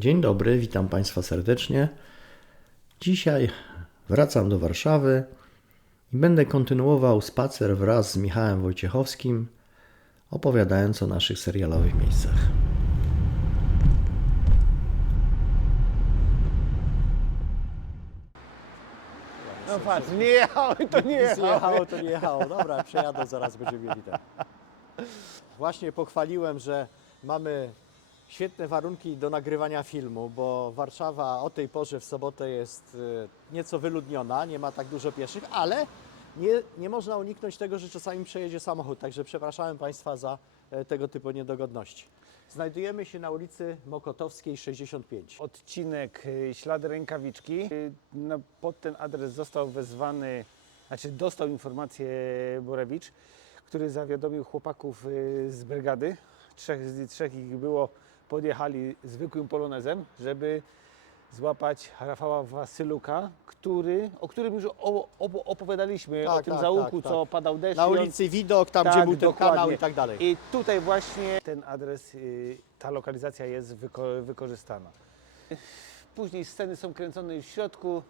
Dzień dobry, witam Państwa serdecznie. Dzisiaj wracam do Warszawy i będę kontynuował spacer wraz z Michałem Wojciechowskim, opowiadając o naszych serialowych miejscach. No patrz, nie jechały, to nie Nic nie jechało, to nie jechało. Dobra, przejadę, zaraz będziemy mieli ten. Właśnie pochwaliłem, że mamy świetne warunki do nagrywania filmu, bo Warszawa o tej porze w sobotę jest y, nieco wyludniona, nie ma tak dużo pieszych, ale nie, nie można uniknąć tego, że czasami przejedzie samochód, także przepraszałem Państwa za e, tego typu niedogodności. Znajdujemy się na ulicy Mokotowskiej 65. Odcinek y, Ślady Rękawiczki. Y, No, pod ten adres został wezwany, znaczy dostał informację Borewicz, który zawiadomił chłopaków z brygady. Trzech, trzech ich było, podjechali zwykłym polonezem, żeby złapać Rafała Wasyluka, który, o którym już o, o, opowiadaliśmy, o Tak, tym tak, zaułku, tak, co tak. padał deszcz. Na ulicy Widok, tam Tak, gdzie był ten dokładnie. kanał i tak dalej. I tutaj właśnie ten adres, y, ta lokalizacja jest wyko- wykorzystana. Później sceny są kręcone w środku.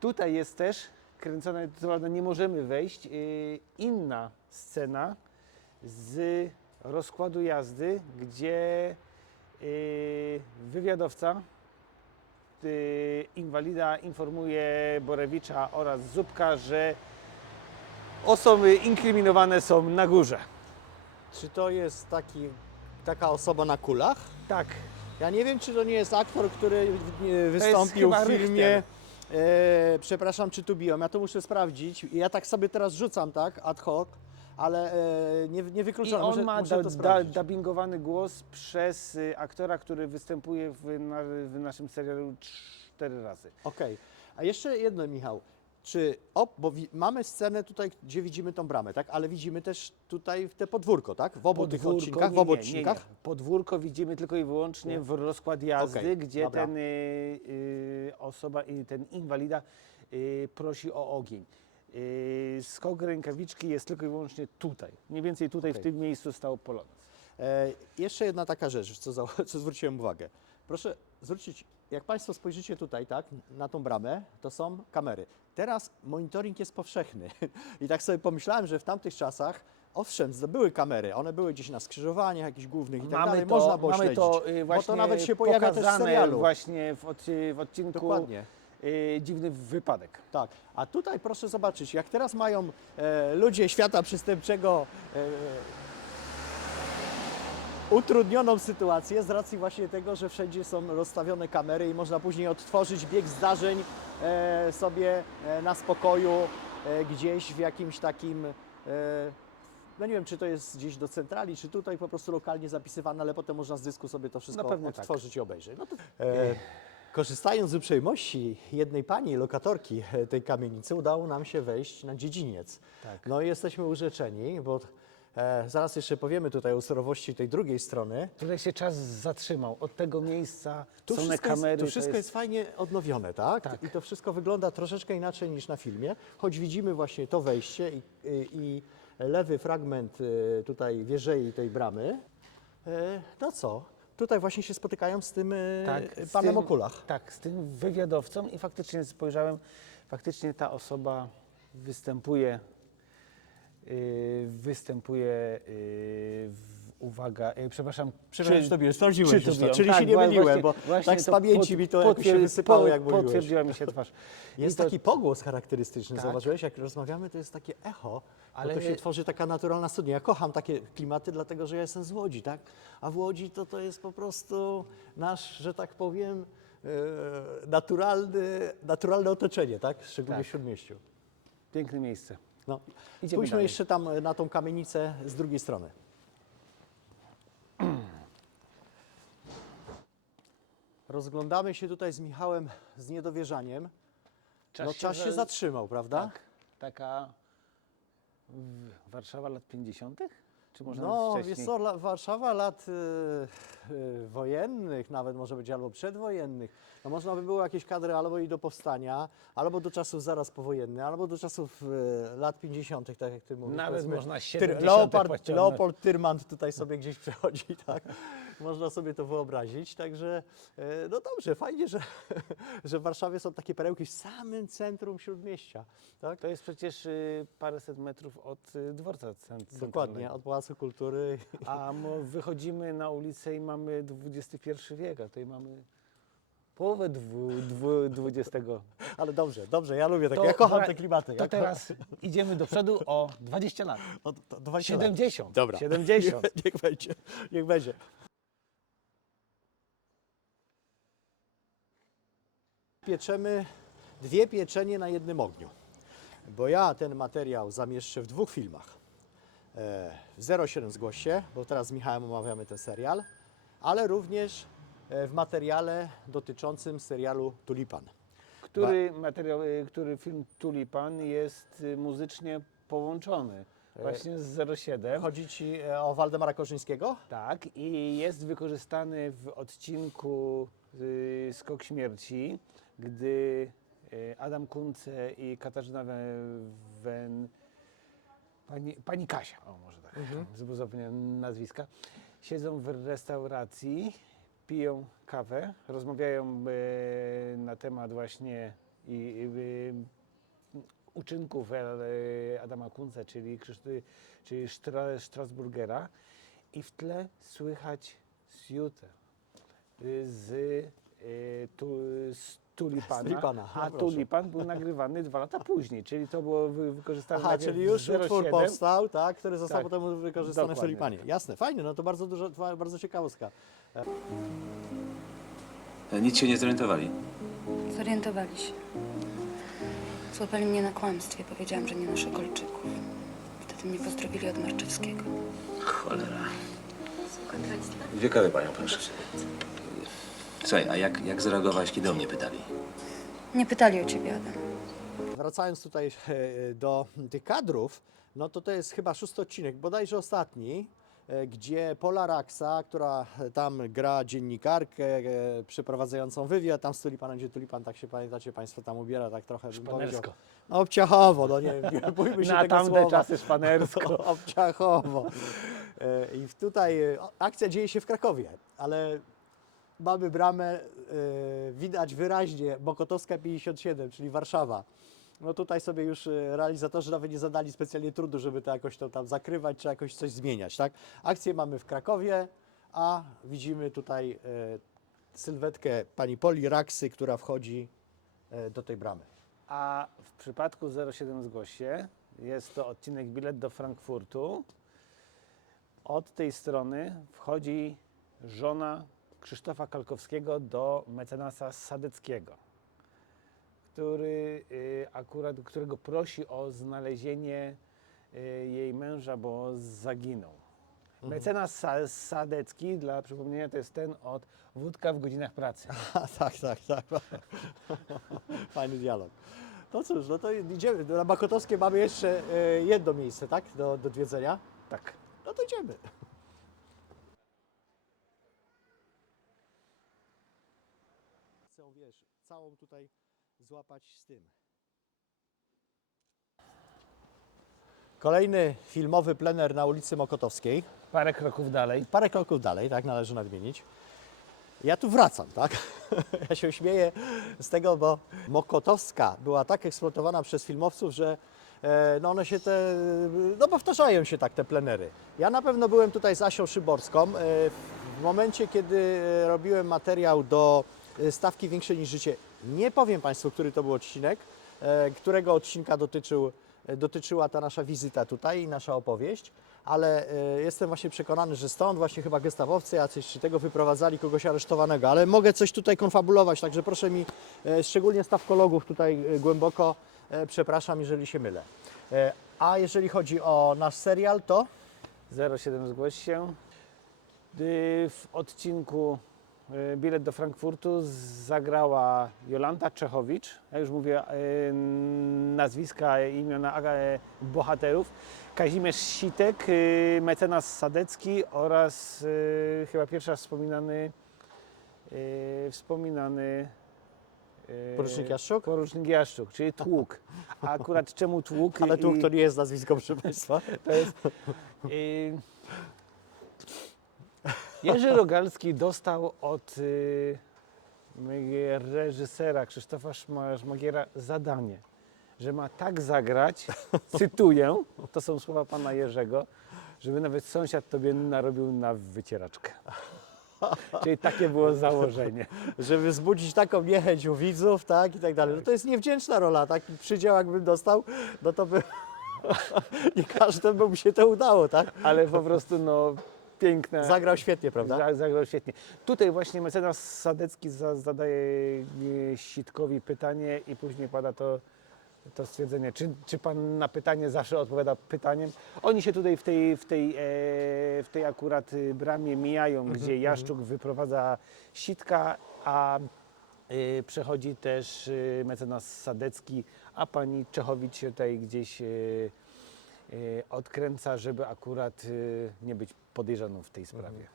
Tutaj jest też kręcone, co prawda nie możemy wejść, y, inna scena z rozkładu jazdy, gdzie wywiadowca y, inwalida informuje Borewicza oraz Zupka, że osoby inkryminowane są na górze. Czy to jest taki, taka osoba na kulach? Tak, Ja nie wiem, czy to nie jest aktor, który w- wystąpił w filmie. E, przepraszam, czy tu biją. Ja to muszę sprawdzić. Ja tak sobie teraz rzucam, tak, ad hoc, ale e, nie, nie i on muszę, ma muszę to da, sprawdzić. dubbingowany głos przez y, aktora, który występuje w, na, w naszym serialu cztery razy. Okej. A jeszcze jedno, Michał. Czy, o, bo wi- mamy scenę tutaj, gdzie widzimy tą bramę, tak? Ale widzimy też tutaj te podwórko, tak? W obu tych odcinkach, w obu odcinkach? Podwórko widzimy tylko i wyłącznie Nie. w rozkład jazdy, Okej, gdzie dobra. ten y, y, osoba, y, ten inwalida y, prosi o ogień. Y, skok rękawiczki jest tylko i wyłącznie tutaj. Mniej więcej tutaj Okej. w tym miejscu stał polonez. E, jeszcze jedna taka rzecz, co, za, co zwróciłem uwagę. Proszę zwrócić, jak Państwo spojrzycie tutaj, tak, na tą bramę, to są kamery. Teraz monitoring jest powszechny. I tak sobie pomyślałem, że w tamtych czasach, owszem, były kamery, one były gdzieś na skrzyżowaniach jakichś głównych i tak dalej, można było mamy śledzić. to y, bo właśnie to nawet się pojawia też w serialu. właśnie w, w odcinku Dokładnie. Y, Dziwny wypadek. Tak, a tutaj proszę zobaczyć, jak teraz mają e, ludzie świata przestępczego e, utrudnioną sytuację z racji właśnie tego, że wszędzie są rozstawione kamery i można później odtworzyć bieg zdarzeń e, sobie e, na spokoju e, gdzieś w jakimś takim, e, no nie wiem, czy to jest gdzieś do centrali, czy tutaj po prostu lokalnie zapisywane, ale potem można z dysku sobie to wszystko Na pewno tak. odtworzyć i obejrzeć. No to, e, Korzystając z uprzejmości jednej pani, lokatorki e, tej kamienicy, udało nam się wejść na dziedziniec. Tak. No i jesteśmy urzeczeni, bo e, zaraz jeszcze powiemy tutaj o surowości tej drugiej strony. Tutaj się czas zatrzymał. Od tego miejsca Tu są wszystko, kamery. jest, tu to wszystko jest... fajnie odnowione, tak? Tak. I to wszystko wygląda troszeczkę inaczej niż na filmie, choć widzimy właśnie to wejście i, i, i lewy fragment e, tutaj wieżei tej bramy. E, No co? Tutaj właśnie się spotykają z tym e, Tak, z panem tym- o kulach. Tak, z tym wywiadowcą i faktycznie spojrzałem, faktycznie ta osoba występuje, yy, występuje, yy, w, uwaga, przepraszam, Przepraszam, czy- tobie sprawdziłeś już to czyli Tak, się nie wa- myliłem, bo właśnie tak z pamięci mi to jakoś się wysypało, jak mówiłeś. Potwierdziła mi się twarz. I Jest to- taki pogłos charakterystyczny, Tak. zauważyłeś, jak rozmawiamy, to jest takie echo, Ale bo to się nie- tworzy taka naturalna studnia. Ja kocham takie klimaty, dlatego że ja jestem z Łodzi, tak? A w Łodzi to to jest po prostu nasz, że tak powiem, e, naturalny, naturalne otoczenie, tak? Szczególnie Tak. w Śródmieściu. Piękne miejsce. No. Idziemy Pójdźmy dalej. jeszcze tam e, na tą kamienicę z drugiej strony. Rozglądamy się tutaj z Michałem z niedowierzaniem. no czas się za- zatrzymał, prawda? Tak, taka w- Warszawa lat 50. Czy może No, nawet wiesz co, la, Warszawa lat y, y, wojennych, nawet może być albo przedwojennych. No można by było jakieś kadry albo i do powstania, albo do czasów zaraz powojennych, albo do czasów y, lat 50., tak jak ty mówisz. Nawet powiedzmy. można Tyr- 70. Leopard, pociągnąć. Leopold Tyrmand tutaj sobie gdzieś przechodzi, tak? Można sobie to wyobrazić, także e, no dobrze, fajnie, że, że w Warszawie są takie perełki w samym centrum Śródmieścia. Tak? To jest przecież y, paręset metrów od y, dworca cen- centralnego. Dokładnie, od Pałacu Kultury. A wychodzimy na ulicę i mamy XXI wiek, a tutaj mamy połowę dwu, dwu, XX. Ale dobrze, dobrze, ja lubię takie, To ja kocham te klimaty. To ja teraz idziemy do przodu o 20 lat. o, to, 20 lat. 70. Dobra. 70. Niech, niech będzie, niech będzie. Pieczemy dwie pieczenie na jednym ogniu, bo ja ten materiał zamieszczę w dwóch filmach. E, w 07 zgłoś się, bo teraz z Michałem omawiamy ten serial, ale również e, w materiale dotyczącym serialu Tulipan. Który materiał, y, który film Tulipan jest muzycznie połączony właśnie z 07. Chodzi Ci e, o Waldemara Korzyńskiego? Tak, i jest wykorzystany w odcinku y, Skok Śmierci, gdy y, Adam Kunce i Katarzyna Wen, pani, pani Kasia, o może tak, Mhm. zapomniałem nazwiska, siedzą w restauracji, piją kawę, rozmawiają y, na temat właśnie i, uczynków e, Adama Kunce, czyli, czyli Stra, Strasburgera i w tle słychać Siutę z, tu, z Tulipana, no a proszę. Tulipan był nagrywany dwa lata później, czyli to było wy- wykorzystane Aha, najpierw czyli już w 07. utwór powstał, tak, który został Tak, potem wykorzystany w dokładnie. Tulipanie. Jasne, fajnie, no to bardzo dużo, to bardzo ciekawostka. Nic się nie zorientowali. Zorientowali się. Złapali mnie na kłamstwie. Powiedziałam, że nie noszę kolczyków. Wtedy mnie pozdrowili od Marczewskiego. Cholera. Dwie kawy panią, proszę. Słuchaj, a jak, jak zareagowałeś, kiedy o mnie pytali? Nie pytali o ciebie, Adam. Wracając tutaj e, do tych kadrów, no to to jest chyba szósty odcinek, bodajże ostatni, e, gdzie Pola Raksa, która tam gra dziennikarkę e, przeprowadzającą wywiad, tam z Tulipanem, gdzie Tulipan, tak się pamiętacie Państwo, tam ubiera, tak trochę bym powiedział. Szpanersko. No obciachowo, no nie, nie bójmy się Na tego tamte słowa. czasy szpanersko. Obciachowo. E, I w- tutaj e, o- akcja dzieje się w Krakowie, ale mamy bramę, e, widać wyraźnie, Mokotowska 57, czyli Warszawa. No tutaj sobie już e, realizatorzy nawet nie zadali specjalnie trudu, żeby to jakoś to tam zakrywać, czy jakoś coś zmieniać, tak? Akcję mamy w Krakowie, a widzimy tutaj e, sylwetkę pani Poli Raksy, która wchodzi do tej bramy. A w przypadku 07 zgłoś się, jest to odcinek bilet do Frankfurtu. Od tej strony wchodzi żona Krzysztofa Kalkowskiego do mecenasa Sadeckiego, który y, akurat, którego prosi o znalezienie y, jej męża, bo zaginął. Mecenas Sa- Sadecki, dla przypomnienia, to jest ten od wódka w godzinach pracy. A, tak, tak, tak. Fajny dialog. No cóż, no to idziemy. Na Bakotowskie mamy jeszcze e, jedno miejsce, tak? Do, do odwiedzenia. Tak. No to idziemy. Całą tutaj złapać z tym. Kolejny filmowy plener na ulicy Mokotowskiej. Parę kroków dalej. Parę kroków dalej, tak, należy nadmienić. Ja tu wracam, tak? Ja się śmieję z tego, bo Mokotowska była tak eksploatowana przez filmowców, że e, no one się te, no powtarzają się tak te plenery. Ja na pewno byłem tutaj z Asią Szyborską. e, W momencie, kiedy e, robiłem materiał do stawki większej niż życie, nie powiem Państwu, który to był odcinek, e, którego odcinka dotyczył, e, dotyczyła ta nasza wizyta tutaj i nasza opowieść, ale e, jestem właśnie przekonany, że stąd właśnie chyba gestawowcy jacyś czy tego wyprowadzali kogoś aresztowanego, ale mogę coś tutaj konfabulować, także proszę mi, szczególnie stawkologów tutaj głęboko przepraszam, jeżeli się mylę. A jeżeli chodzi o nasz serial, to 07 zgłoś się. W odcinku Bilet do Frankfurtu zagrała Jolanta Czechowicz. Ja już mówię y, nazwiska, imiona aga- e, bohaterów. Kazimierz Sitek, mecenas Sadecki oraz chyba pierwszy raz wspominany wspominany Porucznik Jaszczuk? Porucznik Jaszczuk, czyli tłuk. A akurat czemu tłuk? ale tu i- to nie jest nazwisko, proszę Państwa. to jest. y, Jerzy Rogalski dostał od y, reżysera Krzysztofa Szma- Szmagiera zadanie, że ma tak zagrać, cytuję, to są słowa pana Jerzego, żeby nawet sąsiad tobie narobił na wycieraczkę. Czyli takie było założenie. Żeby wzbudzić taką niechęć u widzów, tak, i tak dalej. No to jest niewdzięczna rola, taki przydział jakbym dostał, no to by nie każdemu by się to udało, tak? Ale po prostu no piękne. Zagrał świetnie, prawda? Za- Zagrał świetnie. Tutaj właśnie mecenas Sadecki za, zadaje Sitkowi pytanie i później pada to, to stwierdzenie, czy, czy pan na pytanie zawsze odpowiada pytaniem. Oni się tutaj w tej, w tej, e, w tej akurat y, bramie mijają, gdzie Jaszczuk wyprowadza Sitka, a y, przechodzi też y, mecenas Sadecki, a pani Czechowicz się tutaj gdzieś y, odkręca, żeby akurat y, nie być podejrzaną w tej sprawie.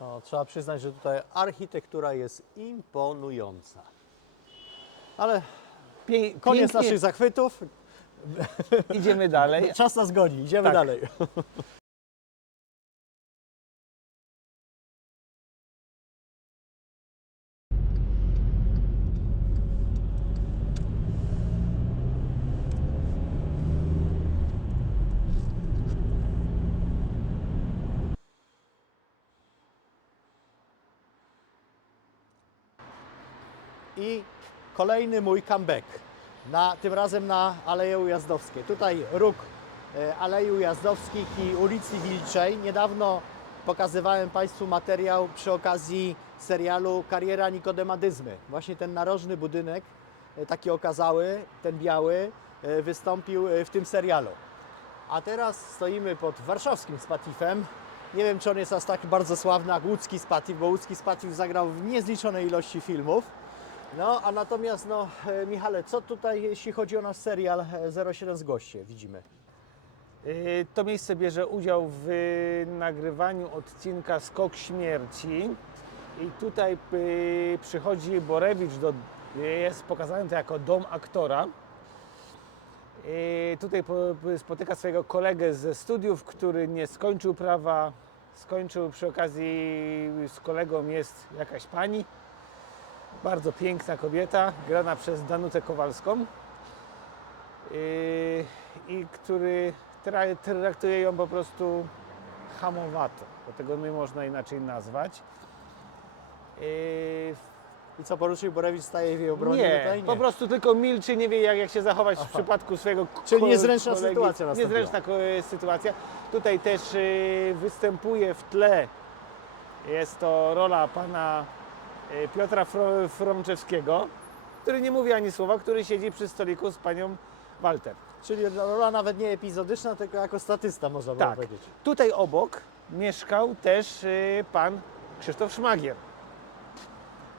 No, trzeba przyznać, że tutaj architektura jest imponująca. Ale Pie- koniec pięknie. naszych zachwytów, Idziemy dalej. czas nas goni, idziemy Tak. dalej. I kolejny mój comeback. Na, tym razem na Aleje Ujazdowskie. Tutaj róg e, Alei Ujazdowskich i ulicy Wilczej. Niedawno pokazywałem Państwu materiał przy okazji serialu Kariera Nikodemadyzmy. Właśnie ten narożny budynek, e, taki okazały, ten biały, e, wystąpił w tym serialu. A teraz stoimy pod warszawskim Spatifem. Nie wiem, czy on jest aż tak bardzo sławny jak łódzki Spatif, bo łódzki Spatif zagrał w niezliczonej ilości filmów. No, a natomiast, no, e, Michale, co tutaj, jeśli chodzi o nasz serial e, 07 z goście, widzimy? Y, To miejsce bierze udział w y, nagrywaniu odcinka Skok Śmierci. I tutaj y, przychodzi Borewicz, do, jest pokazany to jako dom aktora. Y, Tutaj po, spotyka swojego kolegę ze studiów, który nie skończył prawa. Skończył przy okazji z kolegą jest jakaś pani. Bardzo piękna kobieta, grana przez Danutę Kowalską. Yy, i który tra- traktuje ją po prostu hamowato, bo tego nie można inaczej nazwać. Yy, I co, poruczył Borewicz staje w jej obronie nie, tutaj? po prostu tylko milczy, nie wie jak, jak się zachować w Aha. przypadku swojego Czyli niezręczna kolegi. sytuacja nastąpiła. Niezręczna sytuacja. Tutaj też yy, występuje w tle, jest to rola pana Piotra Fro- Fromczewskiego, który nie mówi ani słowa, który siedzi przy stoliku z panią Walter. Czyli rola nawet nie epizodyczna, tylko jako statysta, można Tak. powiedzieć. Tutaj obok mieszkał też y, pan Krzysztof Szmagier.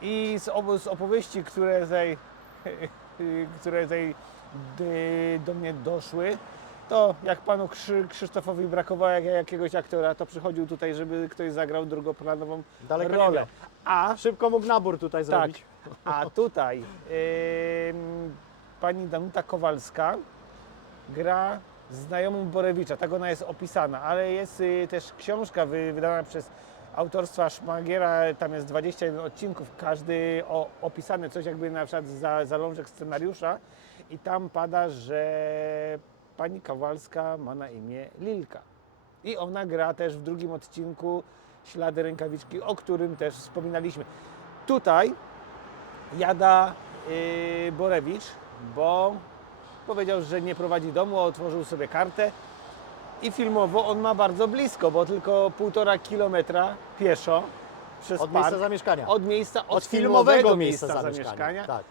I z, opowieści, które tutaj, które tutaj y, do mnie doszły, to jak panu Krzy, Krzysztofowi brakowało jak, jakiegoś aktora, to przychodził tutaj, żeby ktoś zagrał drugoplanową Daleko nie rolę. miał. A, Szybko mógł nabór tutaj tak, zrobić. a tutaj ym, pani Danuta Kowalska gra znajomą Borewicza, tak ona jest opisana, ale jest y, też książka wy, wydana przez autorstwa Szmagiera, tam jest 21 odcinków, każdy o, opisany, coś jakby na przykład za, zalążek scenariusza i tam pada, że pani Kowalska ma na imię Lilka. I ona gra też w drugim odcinku Ślady rękawiczki, o którym też wspominaliśmy. Tutaj jada yy, Borewicz, bo powiedział, że nie prowadzi domu, otworzył sobie kartę i filmowo on ma bardzo blisko, bo tylko półtora kilometra pieszo przez Od park, miejsca zamieszkania. od miejsca, od, Od filmowego miejsca, zamieszkania. Tak.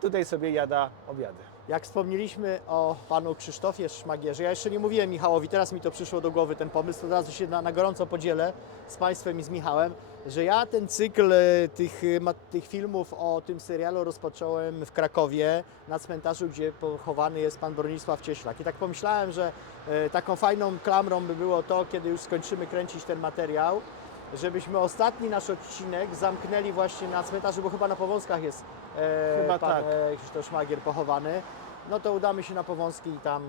Tutaj sobie jada obiady. Jak wspomnieliśmy o panu Krzysztofie Szmagierze, ja jeszcze nie mówiłem Michałowi, teraz mi to przyszło do głowy ten pomysł, to od się na, na gorąco podzielę z Państwem i z Michałem, że ja ten cykl e, tych, e, tych filmów o tym serialu rozpocząłem w Krakowie na cmentarzu, gdzie pochowany jest pan Bronisław Cieślak. I tak pomyślałem, że e, taką fajną klamrą by było to, kiedy już skończymy kręcić ten materiał, żebyśmy ostatni nasz odcinek zamknęli właśnie na cmentarzu, bo chyba na Powązkach jest e, Chyba pan tak. e, Krzysztof Szmagier pochowany. No to udamy się na Powązki i tam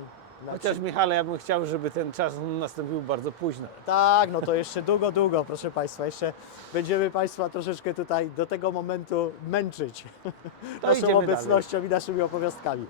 Na Chociaż Michale, ja bym chciał, żeby ten czas nastąpił bardzo późno. Tak, no to jeszcze długo, długo, proszę Państwa. Jeszcze będziemy Państwa troszeczkę tutaj do tego momentu męczyć naszą idziemy obecnością i naszymi opowiastkami.